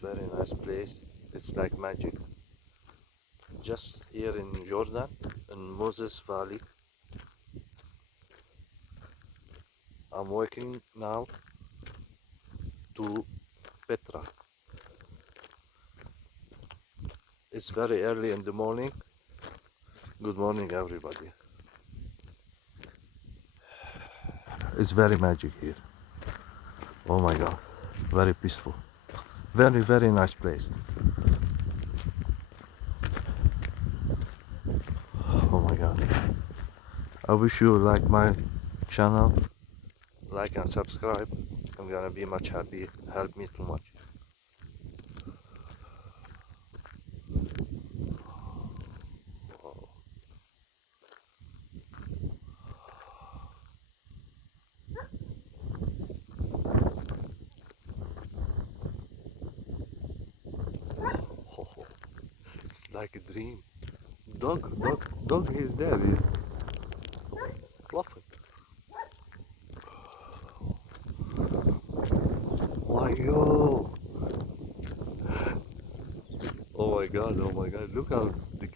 very nice place. It's like magic. Just here in Jordan, in Moses Valley. I'm walking now to Petra. It's very early in the morning. Good morning, everybody. It's very magic here. Oh my god, very peaceful. Very, very nice place. Oh my god. I wish you like my channel, like and subscribe. I'm gonna be much happy. Help me too much. Oh, it's like a dream. Dog is there. He's laughing. Why yo? Oh my god, look how the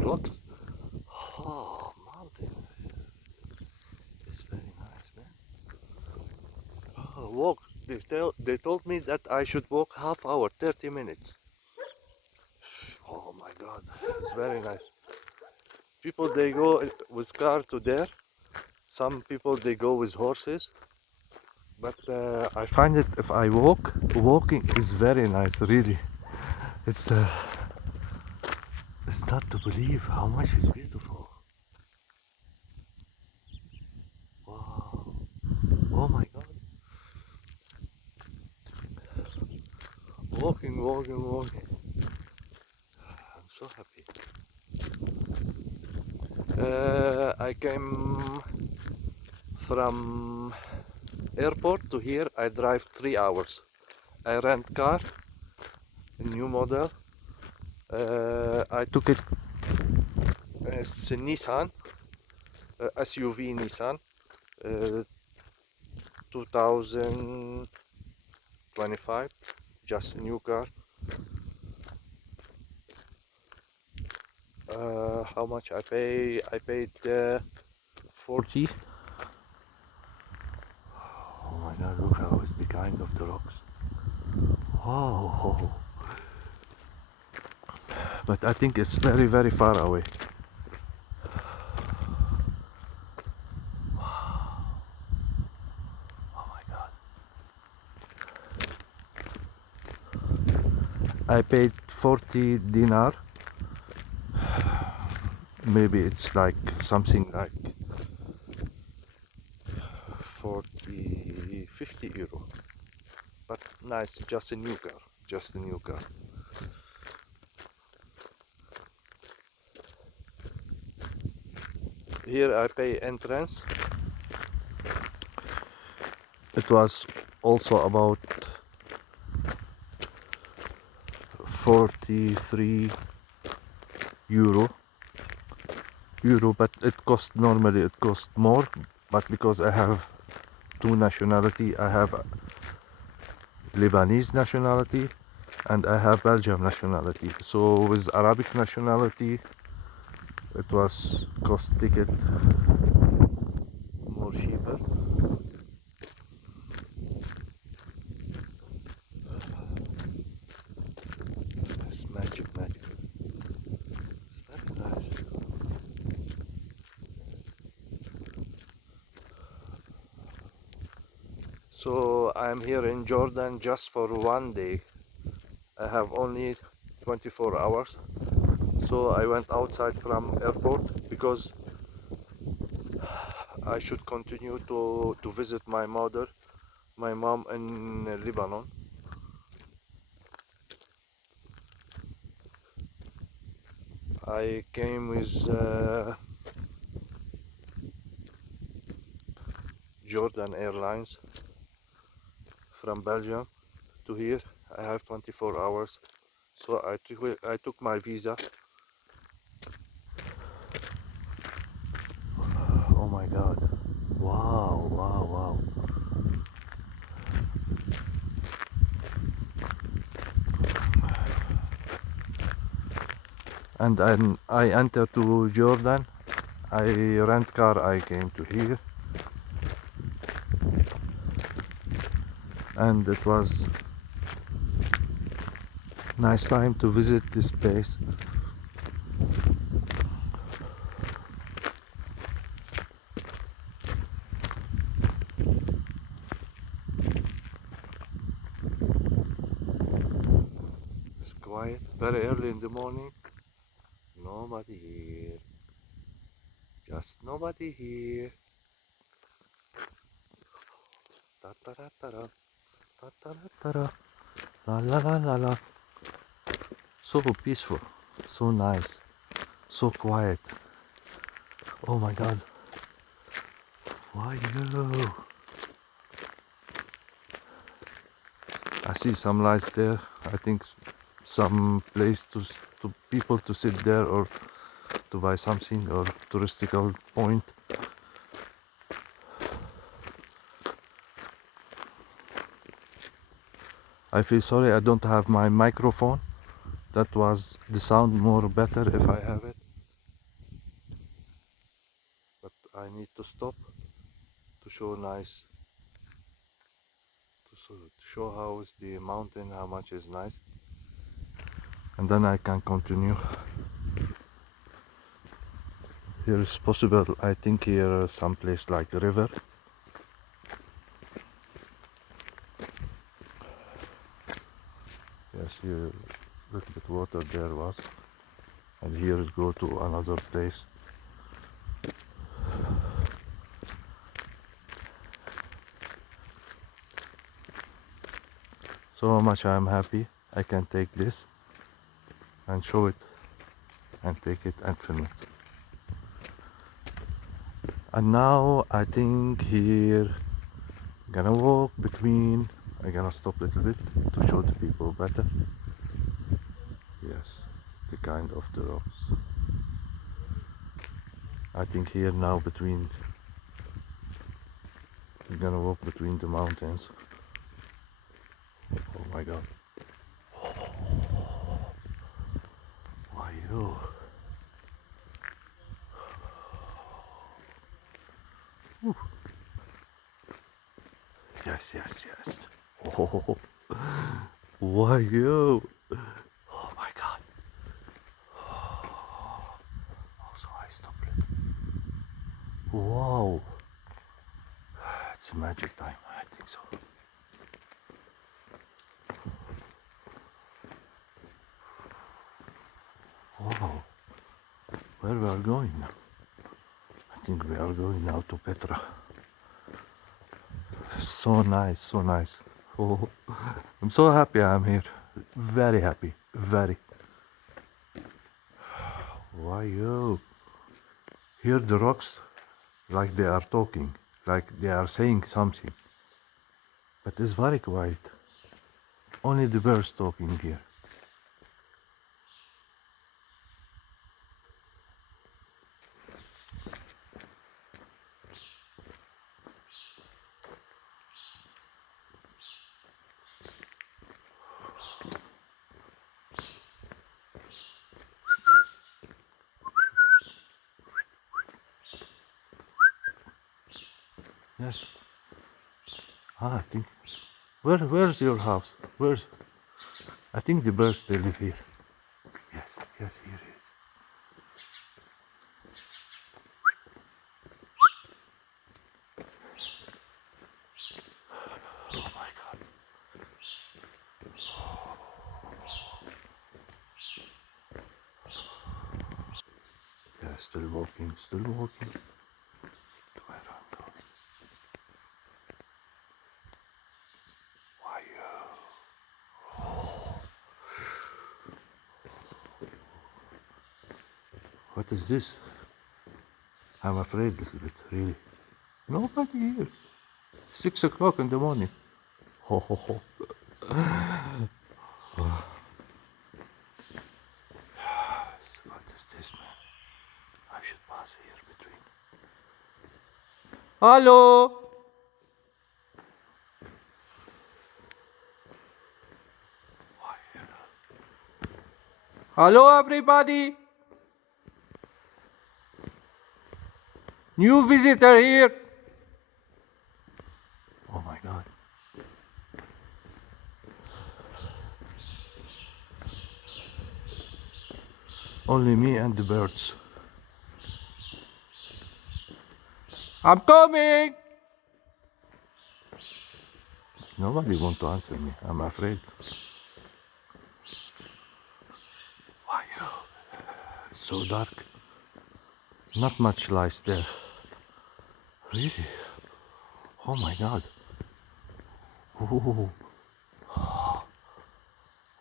rocks. Oh, mountain. It's very nice, man. Oh, walk. They told me that I should walk half hour, 30 minutes. Oh my god, it's very nice. People they go with car to there. Some people they go with horses. But I find it if I walking is very nice, really. It's uh, it's not to believe how much it's beautiful. Wow. Oh my god. Walking. I'm so happy. I came from airport to here. I drive 3 hours. I rent car, a new model. I took it. It's a Nissan, SUV Nissan, 2025. Just a new car. How much I pay? I paid 40. Oh my god, look how is the kind of the rocks. Oh, but I think it's very, very far away. Oh my god. I paid 40 dinar. Maybe it's like something like 40, 50 euro. But nice, just a new car. Just a new car. Here I pay entrance. It was also about 43 euro, but it cost normally it cost more, but because I have two nationality, I have Lebanese nationality and I have Belgium nationality, so with Arabic nationality it was cost ticket more cheaper. It's magic. It's very nice. So I'm here in Jordan just for one day. I have only 24 hours. So I went outside from airport because I should continue to visit my mom in Lebanon. I came with Jordan Airlines from Belgium to here. I have 24 hours, so I took my visa. Oh my god, wow. and then I enter to Jordan. I rent car, I came to here, and it was nice time to visit this place. It's quiet, very early in the morning. Nobody here, just nobody here. Ta ta ta ta ta ta ta ta ta la la la la la. So peaceful, so nice, so quiet. Oh my God. Why you? I see some lights there. I think some place to people to sit there or to buy something or touristical point. I feel sorry I don't have my microphone. That was the sound more better if I have it. But I need to stop to show nice to show how is the mountain, how much is nice, and then I can continue. Here is possible, I think here some place like the river. Yes, here little bit water there was, and here is go to another place. So much I am happy I can take this and show it and take it and film it. And now I think here gonna walk between, I'm gonna stop a little bit to show the people better. Yes, the kind of the rocks. I think here now between, we're gonna walk between the mountains. Oh my God. Why you? Ooh. Yes, yes, yes. Oh, why you? Oh my God. Also, I stop it. Wow. It's a magic time, I think so. Wow. Where we are going now? I think we are going now to Petra. So nice, so nice. Oh, I'm so happy I'm here. Very happy, very. Why you? Hear the rocks like they are talking, like they are saying something. But it's very quiet. Only the birds talking here. Yes. Ah, I think. Where's your house? Where's? I think the birds they live here. Yes, yes, here it is. Oh my God. Yeah, still walking, still walking. To where I'm going. Why What is this? I'm afraid a little bit, really. Nobody here. 6 o'clock in the morning. Ho ho ho. What is this, man? I should pass here between. Hello. Hello, everybody. New visitor here. Oh my god. Only me and the birds. I'm coming! Nobody want to answer me. I'm afraid. Why you? It's so dark. Not much light there. Really? Oh my god. Oh.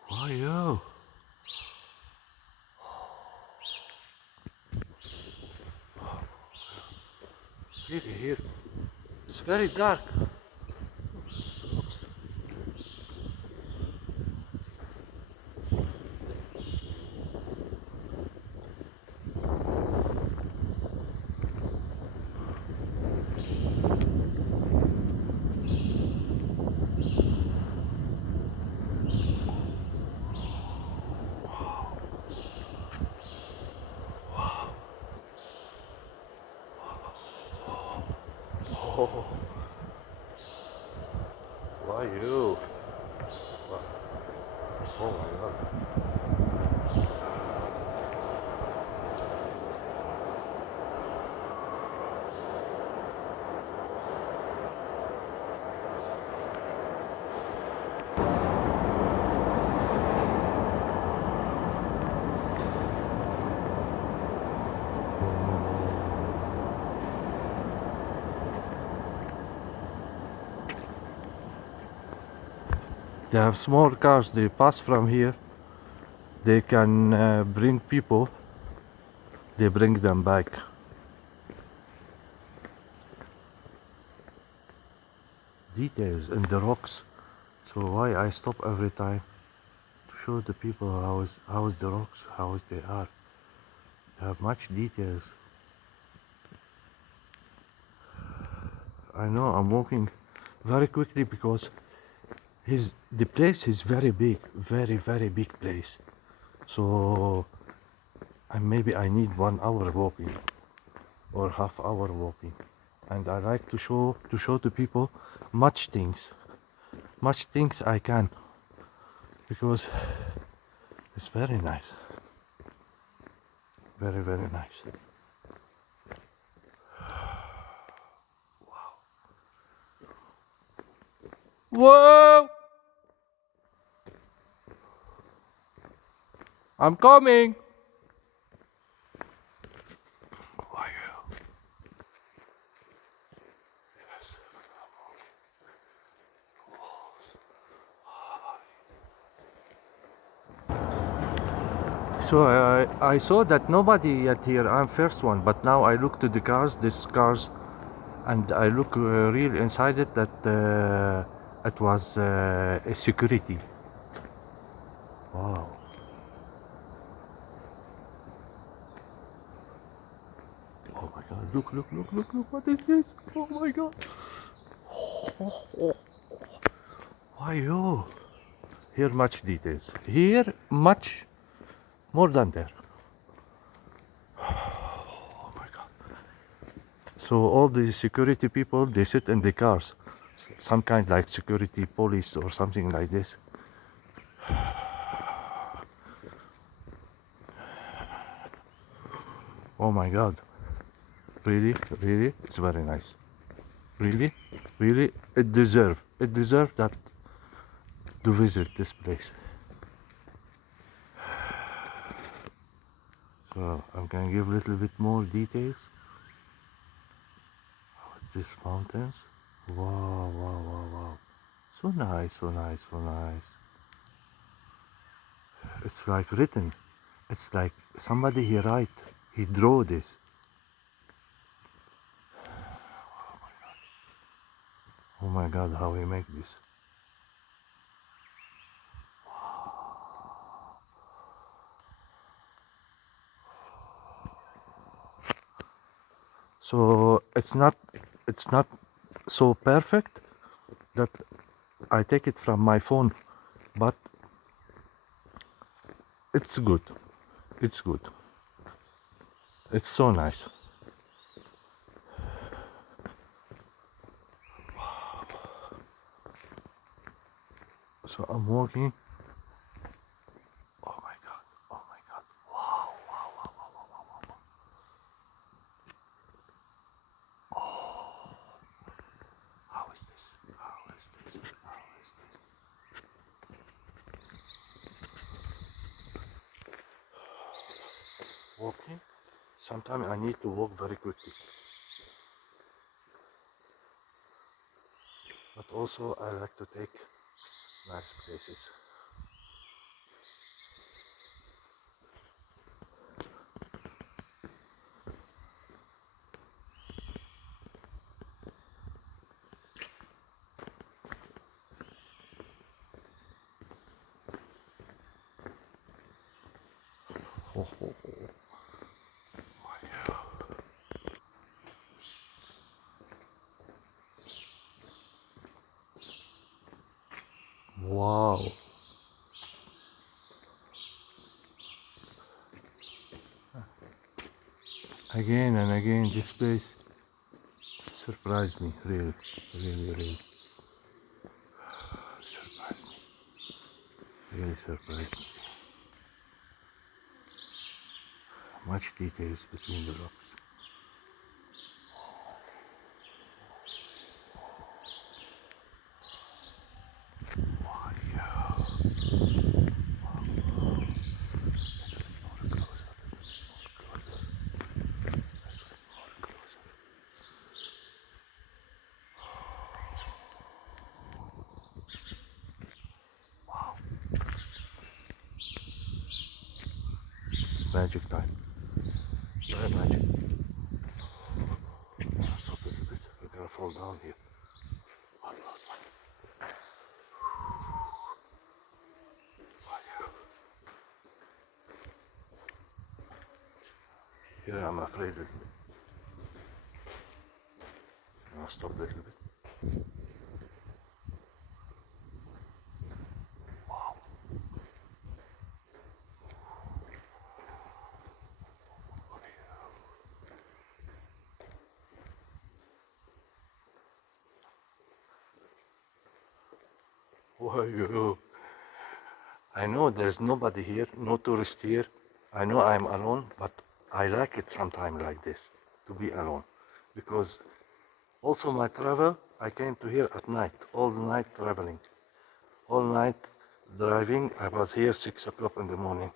Why you? Really here. It's very dark. Oh. Why you? Oh my god. They have small cars, they pass from here. They can bring people, they bring them back. Details in the rocks. So why I stop every time to show the people how is the rocks, how is they are. They have much details. I know I'm walking very quickly because the place is very big, very big place. So maybe I need 1 hour walking or half hour walking, and I like to show to people much things I can, because it's very nice, very nice. Whoa! I'm coming. Why you? So I saw that nobody yet here. I'm first one, but now I look to the cars, these cars, and I look real inside it that it was a security. Wow. Oh my god, look, what is this? Oh my god. Why you? Here much details. Here much more than there. Oh my god. So all the security people, they sit in the cars. Some kind like security police or something like this. Oh my god. Really? It's very nice. Really? It deserve that to visit this place. So I'm gonna give a little bit more details. These mountains. Wow. So nice. It's like written. It's like somebody he drew this. Oh my god, how he make this. So it's not so perfect that I take it from my phone, but it's good. It's good. It's so nice. So I'm walking. Oh my god, oh my god. Wow, wow, wow, wow, wow, wow, wow. Oh, how is this? How is this? How is this? Walking. Sometimes I need to walk very quickly. But also I like to take nice places. Oh, oh, oh. Wow. Again and again this place surprised me, really, really, really surprised me, really surprised me. Much details between the rocks. Wow. Wow, it's magic time. Very magic. Stop a little bit. We're gonna fall down here. Wow. Here I'm afraid that I'll stop a little bit. Wow. Wow. I know there's nobody here, no tourist here. I know I'm alone, but I like it sometime like this, to be alone. Because also my travel, I came to here at night, all the night traveling. All night driving, I was here 6 o'clock in the morning.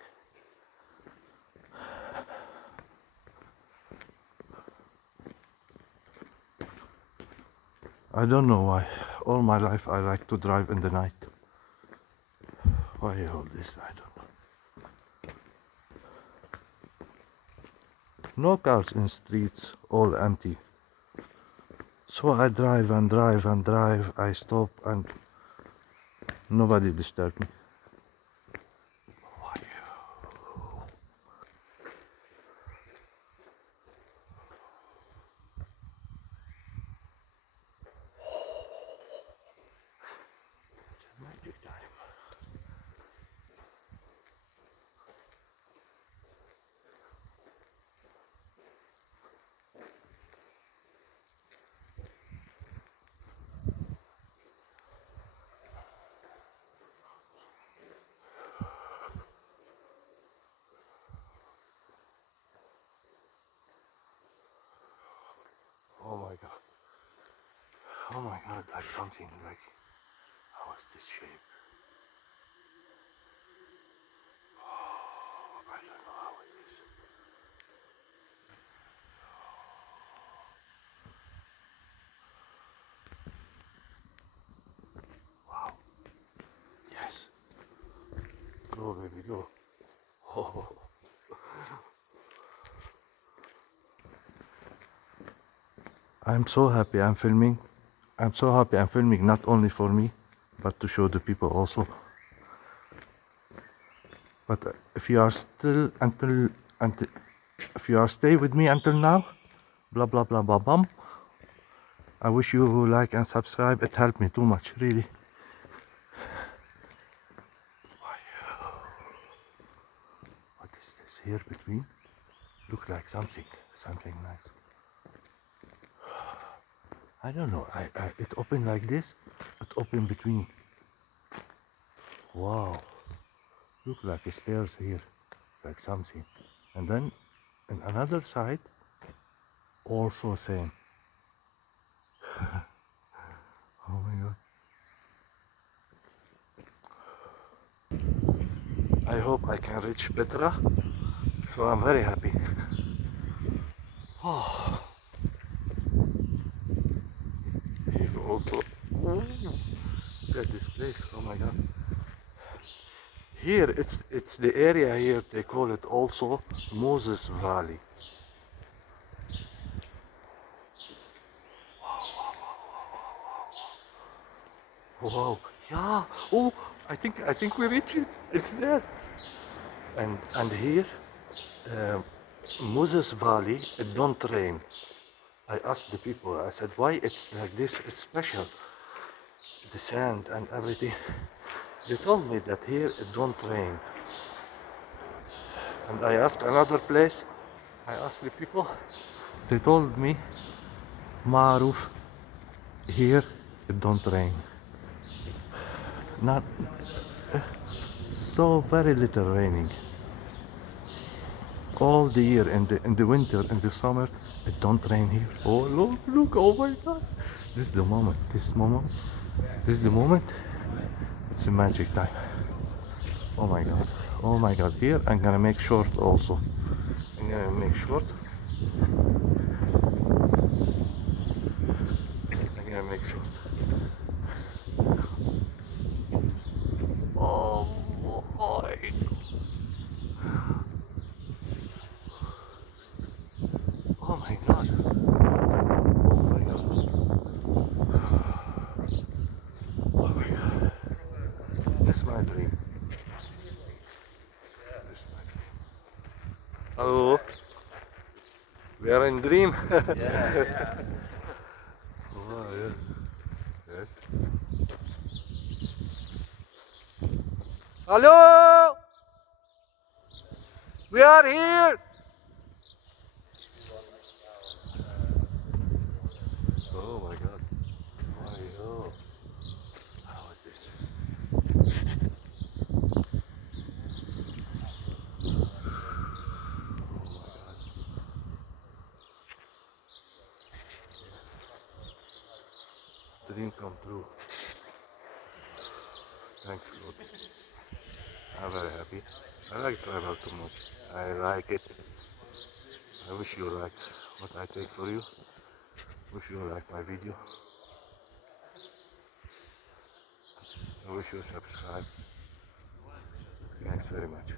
I don't know why. All my life I like to drive in the night. Why all this? I don't know. No cars in streets, all empty. So I drive and drive and drive. I stop and nobody disturb me. Why? It's a magic time. Oh my god. Oh my god, like something like, how is this shape? Oh, I don't know how it is. Wow. Yes. Go baby, go. Oh. I'm so happy I'm filming. I'm so happy I'm filming not only for me, but to show the people also. But if you are still until if you are stay with me until now, blah blah blah blah bum. I wish you would like and subscribe. It helped me too much, really. What is this here between? Look like something nice. I don't know. It opened like this. It opened between. Wow, look like stairs here, like something. And then on another side, also same. Oh my god. I hope I can reach Petra, so I'm very happy. Oh, here also. Look at this place, oh my god. Here, it's the area here, they call it also Moses Valley. Wow, yeah, oh, I think we reach it, it's there. And here, uh, Moses Valley, it don't rain. I asked the people, I said, why it's like this, it's special, the sand and everything. They told me that here it don't rain. And I asked another place, I asked the people, they told me, Maruf, here it don't rain. Not so very little raining. All the year, in the winter, in the summer, it don't rain here. Oh look, oh my god. This is the moment, this is the moment. It's a magic time. Oh my god. Oh my god. Here I'm gonna make short also. I'm gonna make short. I'm gonna make short. Oh my. Oh my god. Oh my god. Oh my god. This is my dream. This is my dream. Hello. We are in dream. Yeah. Oh yeah. Yes. Hello. We are here. Oh my god. Oh, how is this? Dream come true. Thanks God. I'm very happy. I like travel too much. I like it. I wish you like what I take for you. Wish you like my video. I wish you subscribe. Thanks very much.